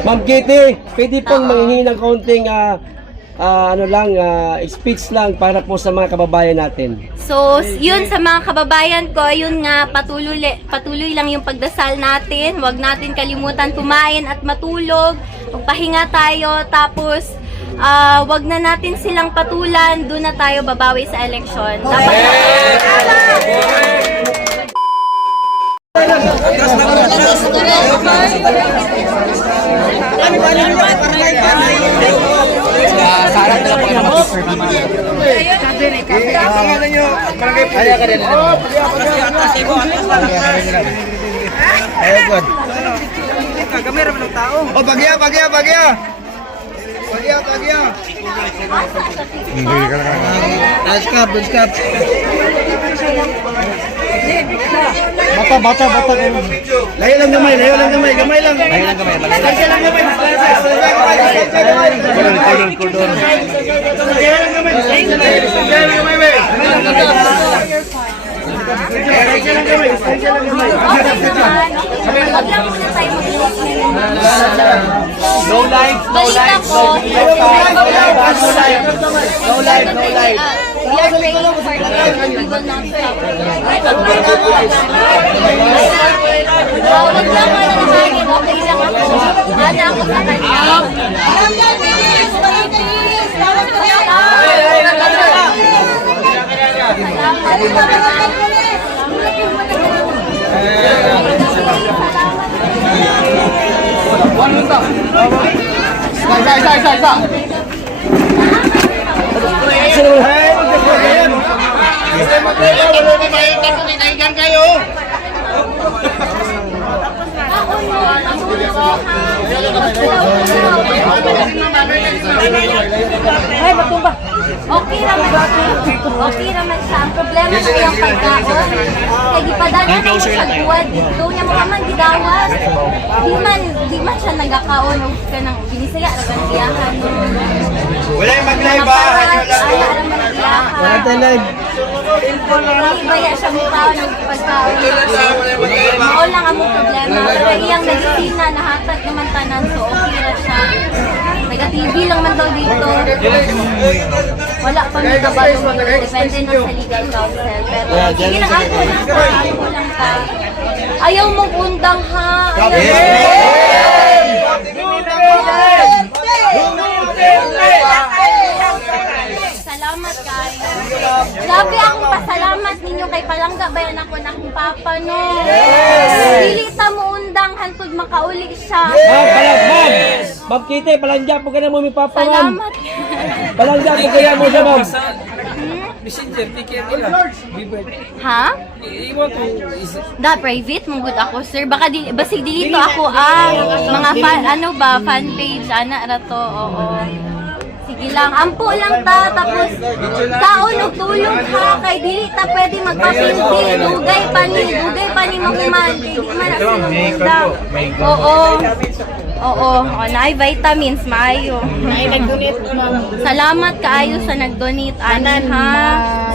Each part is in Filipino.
Ma'am Kitty, pwede pong manghingi ng kaunting speech lang para po sa mga kababayan natin. So, yun sa mga kababayan ko, yun nga, patuloy lang yung pagdasal natin. Huwag natin kalimutan kumain at matulog. Magpahinga tayo, tapos wag na natin silang patulan. Doon na tayo babawi sa eleksyon. Sarap na po na mag-offer naman. Kaya ka rin. Ayun, good. Kagamay naman ng tao. Oh, bagya. Dance cup. Bata. Layo lang gamay. Gamay lang. Cordon. No light. We are praying for the Lord. We will not stop. Wag lang mananahagin. Okay lang ako. Ana ako sa kanya. Ay, batumba. Okay naman siya. Ang problema na yung pagkaon. Kaya gipadala na mo sa buwan dito. Niya mga man gidawas. Di man siya nagakaon. O ka nang binisaya. Ragan biyahan. Wala yung mag-live ba? Wala tayo live. Ibaya siya mukha ng pagkaon. Mao lang ang mong problema. Pero iyang medisina nahatag naman tanan. So okay na siya. Taga-TV lang man daw dito. Wala pang nagabalo. Depende na sa legal counsel. Pero sige lang, ako lang ka. Ayaw mong undang ha. Salamat kayo. Grabe akong pasalamat ninyo kay Palangga bayan ako na akong papa no. Dili ta mo undang hantod makauli siya. Ma'am Kitty, palangga po ka na mo mi papa, ma'am. Salamat. Palangga po kaya mo siya, ma'am. Messenger, ticket nila. Ha? Iwan ko. Da private mong good ako sir. Baka basig dito ako mga fan page ana ra to. Oo. Sige lang, ampo lang ta, tapos kaon og tulog ha, kay dili ta pwede magpapildi, dugay pa ni mahuman, kay di man asinong Oo, naay vitamins, maayo. Naay nag-donate, salamat kaayo sa nag-donate, anan ha.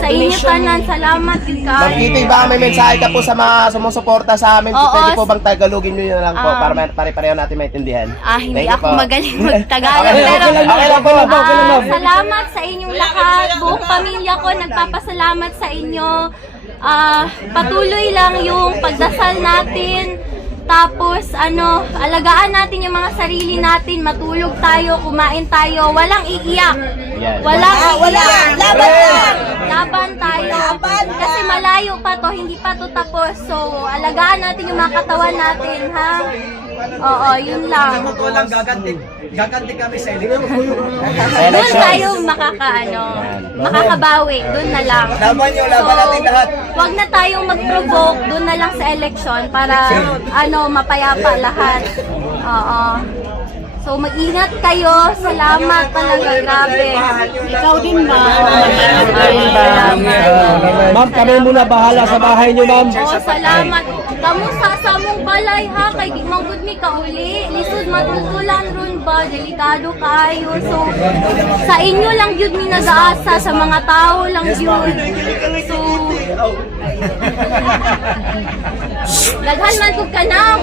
Sa inyo tanan, salamat yun Ma'am kaayo. Kitty, baka may mensahe ka po sa mga sumusuporta sa amin. Oo. Pwede po bang tagalogin nyo lang po para pare-pareho natin maintindihan? Hindi Thank you ako po. magaling mag-Tagalog, Okay pero lang po. salamat sa inyong lahat. Buong pamilya ko nagpapasalamat sa inyo. Patuloy lang yung pagdasal natin. Tapos alagaan natin yung mga sarili natin, matulog tayo, kumain tayo, walang iiyak. Yes. Walang iiyak. Laban tayo. Kasi malayo pa to, hindi pa to tapos. So, alagaan natin yung mga katawan natin, ha? Oo, yun lang. Totoo lang, gaganti kami sa eleksyon. Doon tayo makakabawi. Doon na lang. Laban nyo, laban natin lahat. Wag na tayong mag-provoke. Doon na lang sa election para mapayapa lahat. Oo. So mag-ingat kayo. Salamat talaga. Grabe. Ikaw din ba? Ma'am, kami muna bahala sa bahay niyo, ma'am. Oo, salamat. Kamusta sa mong balay ha? Kay di manggod mi kauli. Lisod matutulan ron ba? Delikado kayo. So, sa inyo lang yun mi nag-aasa. Sa mga tao lang yun. So, daghan man kog kanang.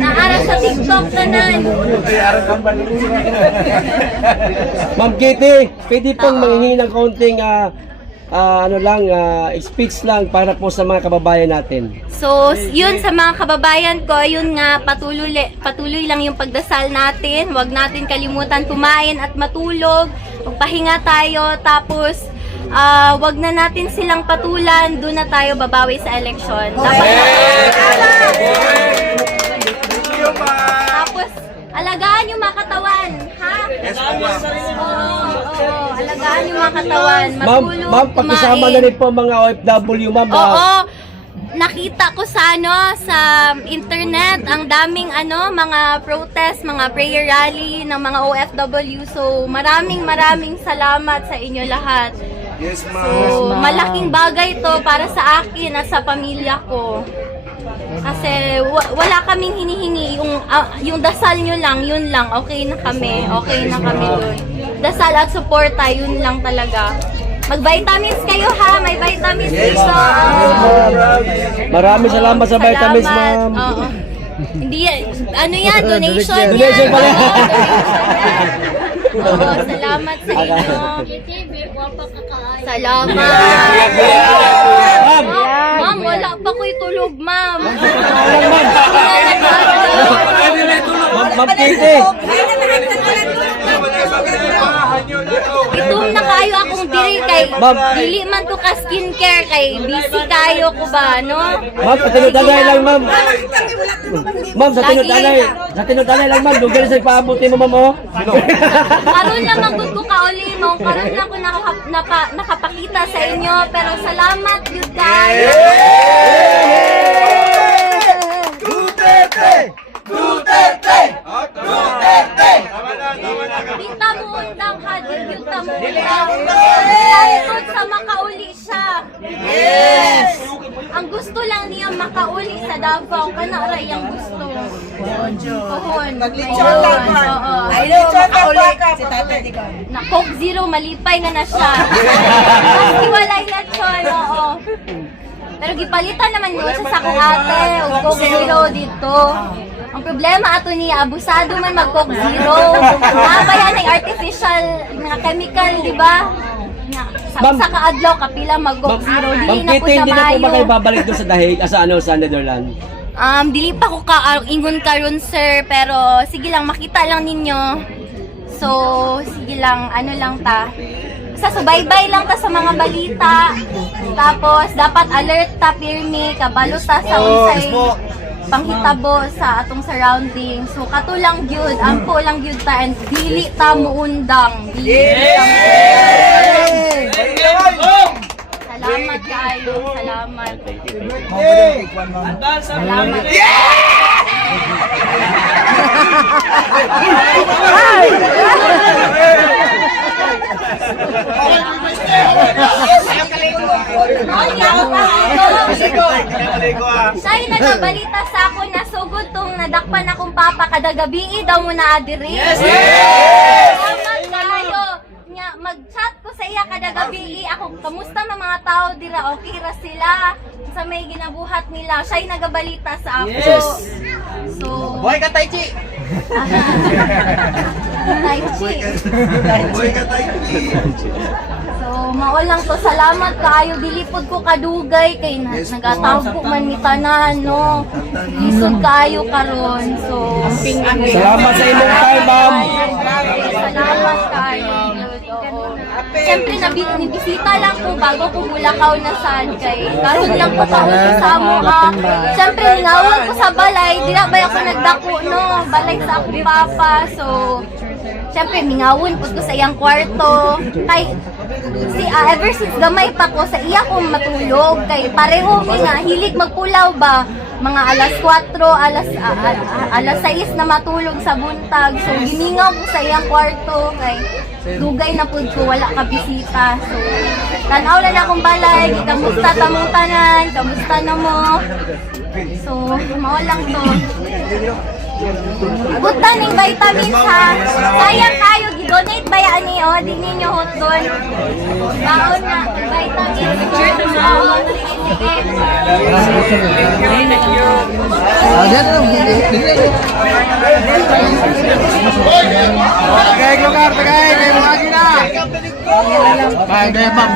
Naara sa TikTok tanan. Ma'am Kitty, pwede pong manghingi ng kaunting speech lang para po sa mga kababayan natin. So, yun sa mga kababayan ko, yun nga, patuloy lang yung pagdasal natin. Huwag natin kalimutan kumain at matulog. Magpahinga tayo, tapos wag na natin silang patulan, doon na tayo babawi sa eleksyon. Tapos, alagaan yung mga katawan, ha? Oo, alagaan yung mga katawan. Matulog, Ma'am, pakisama na rin po mga OFW, ma'am. Oo. Nakita ko sa internet ang daming mga protest, mga prayer rally ng mga OFW. So maraming salamat sa inyo lahat. Yes, So malaking bagay to para sa akin at sa pamilya ko. Kasi wala kaming hinihingi, yung dasal nyo lang, yun lang, okay na kami dun. Dasal at suporta, yun lang talaga. Mag-vitamins kayo ha, may vitamins dito. Maraming salamat sa vitamins, ma'am. Oo. Hindi yan, donation yan. Donation pala. Oo, salamat sa inyo. Salamat. Ma'am, wala pa ko'y tulog, ma'am. Ma'am Kitty. Itum na kayo akong diri kay dili man ko ka skincare kay busy kayo ko ba, no? Ma'am, sa tinod-alay lang, ma'am. Ma'am, sa tinod-alay lang, ma'am. Lugar sa ipaabuti mo, ma'am, oh. Karon lang magud ko kauli no. Karon lang ko nakapakita sa inyo, pero salamat gyud kayo. Duterte! Duterte! Duterte! Dita mo undang ha, dita mo undang. Sa makauli siya. Yes! Ang gusto lang niya makauli sa Davao, kana ra yang gusto. Pohon. Maglitsyon lang ha. Maglitsyon makauli si Tata Digong. Na Coke Zero, malipay na siya. Mas hiwalay na siya, oo. Pero gipalitan naman mo siya sa akong ate, o Coke Zero dito. Ang problema ato niya, abusado man mag Coke Zero. Nabayan ng artificial na chemical, di ba? Sa kaadlaw, kapila mag Coke Zero. Dili Ma'am na po Kitty, siya hindi na po ba kayo maayo. babalik doon sa dahig, sa Netherlands? Dili pa ko ingon karon sir, pero sige lang, makita lang ninyo. So, sige lang, ano lang ta. Sa subaybay lang ta sa mga balita. Tapos, dapat alert ta, pirmi, kabalo ta sa unsay panghitabo sa atong surroundings. So, kato lang gyud, ampo lang gyud ta, and dili ta muundang. Dili ta muundang. Salamat kayo, salamat. Salamat. Siya'y nagabalita sa ako na sugod tong nadakpan akong papa kada gabi daw mo na adiri. Salamat kayo. Mag-chat ko sa iya kada gabi ako, kamusta mga tao dira, okay ra sila sa may ginabuhat nila. Siya'y nagabalita sa ako. So, Buhay ka, Tai Chi! Tai Chi. So, maulang to, salamat kayo. Dilipod ko kadugay kay nagatawag ko man ni tanan, no. Lisod kayo karon. So, Salamat sa inyong time, ma'am. salamat kayo. Siyempre, nabisita lang po bago ko Bulacau na saan kay karon lang po kauli sa mga. Siyempre, ningawan ko sa balay, dila ba ako nagdako, no? Balay sa akong papa. So, siyempre, mingawon po ko sa iyang kwarto. Kay, ever since gamay pa ko, sa iya kong matulog. Kay, pareho nga, hilig magpulaw ba? Mga alas 4, alas 6 na matulog sa buntag. So, giningaw ko sa iyang kwarto. Kay, dugay na po ko, wala ka bisita. So, tanaw na akong balay, kamusta tamong tanan, kamusta na mo. So, mao lang to. Buta ning vitamins ha. Sayang kayo, Donate ba yan ni o? Di ninyo hot doon. Baon na. Vitamins. Oo. Tagay, lugar, tagay, kayo mga gina. Tagay, ma'am.